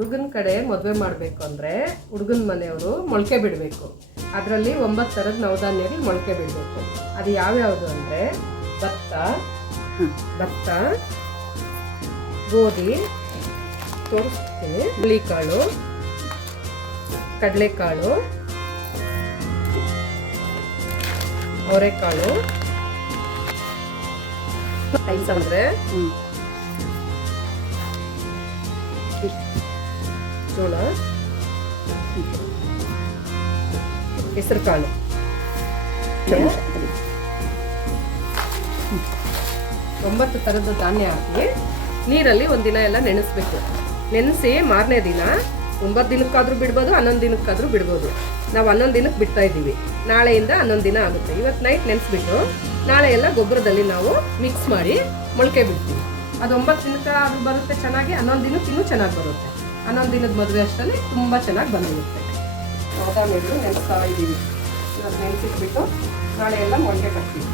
ಹುಡುಗನ ಕಡೆ ಮದುವೆ ಮಾಡಬೇಕು ಅಂದರೆ ಹುಡುಗನ ಮನೆಯವರು ಮೊಳಕೆ ಬಿಡಬೇಕು. ಅದರಲ್ಲಿ 9 ಥರದ ನವಧಾನ್ಯಗಳು ಮೊಳಕೆ ಬಿಡಬೇಕು. ಅದು ಯಾವ್ಯಾವುದು ಅಂದರೆ ಭತ್ತ, ಗೋಧಿ, ತೋರಿಸ್ತೀನಿ, ಹುಳಿಕಾಳು, ಕಡಲೆಕಾಳು, ಅವರೆಕಾಳು, ಅಂದರೆ ಜೋಳ, ಹೆಸರು ಕಾಳು. 9 ಥರದ ಧಾನ್ಯ ಹಾಕಿ ನೀರಲ್ಲಿ ಒಂದಿನ ಎಲ್ಲ ನೆನೆಸ್ಬೇಕು. ನೆನೆಸಿ ಮಾರನೇ ದಿನ 9 ದಿನಕ್ಕಾದರೂ ಬಿಡ್ಬೋದು, 11 ದಿನಕ್ಕಾದರೂ ಬಿಡ್ಬೋದು. ನಾವು 11 ದಿನಕ್ಕೆ ಬಿಡ್ತಾ ಇದ್ದೀವಿ. ನಾಳೆಯಿಂದ 11 ದಿನ ಆಗುತ್ತೆ. ಇವತ್ತು ನೈಟ್ ನೆನೆಸ್ಬಿಟ್ಟು ನಾಳೆ ಎಲ್ಲ ಗೊಬ್ಬರದಲ್ಲಿ ನಾವು ಮಿಕ್ಸ್ ಮಾಡಿ ಮೊಳಕೆ ಬಿಡ್ತೀವಿ. ಅದು 9 ದಿನಕ್ಕೆ ಅದು ಬರುತ್ತೆ ಚೆನ್ನಾಗಿ. 11 ದಿನಕ್ಕೆ ಇನ್ನೂ ಚೆನ್ನಾಗಿ ಬರುತ್ತೆ. 11 ದಿನದ ಮದುವೆ ಅಷ್ಟರಲ್ಲಿ ತುಂಬ ಚೆನ್ನಾಗಿ ಬಂದಿರುತ್ತೆ. ನವಧಾನ್ಯಗಳು ನೆನೆಸ್ತಾ ಇದ್ದೀವಿ. ಇವತ್ತು ನೆನೆಸಿಟ್ಬಿಟ್ಟು ನಾಳೆ ಎಲ್ಲ ಮೊಳಕೆ ಕಟ್ತೀವಿ.